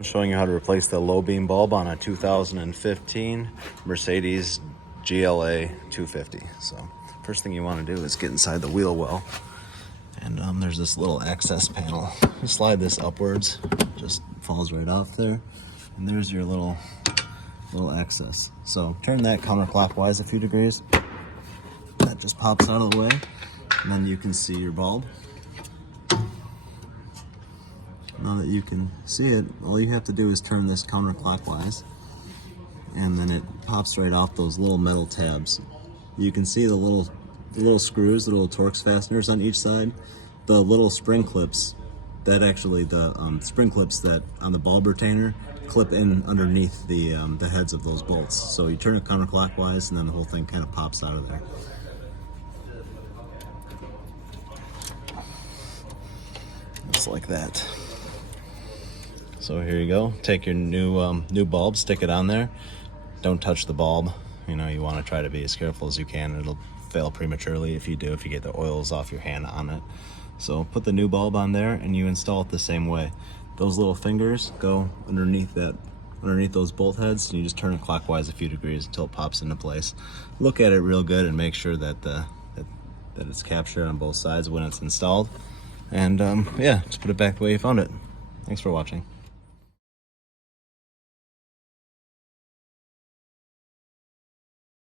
I'm showing you how to replace the low beam bulb on a 2015 Mercedes GLA 250. So first thing you want to do is get inside the wheel well, and there's this little access panel. You slide this upwards, just falls right off there, and there's your little access. So turn that counterclockwise a few degrees. That just pops out of the way, and then you can see your bulb. Now that you can see it, all you have to do is turn this counterclockwise, and then it pops right off those little metal tabs. You can see the little screws, the little Torx fasteners on each side. The little spring clips, that actually the spring clips that on the bulb retainer clip in underneath the heads of those bolts. So you turn it counterclockwise, and then the whole thing kind of pops out of there. Just like that. So here you go. Take your new bulb, stick it on there. Don't touch the bulb. You know, you want to try to be as careful as you can. It'll fail prematurely if you get the oils off your hand on it. So put the new bulb on there, and you install it the same way. Those little fingers go underneath those bolt heads, and you just turn it clockwise a few degrees until it pops into place. Look at it real good and make sure that that it's captured on both sides when it's installed. And yeah, just put it back the way you found it. Thanks for watching.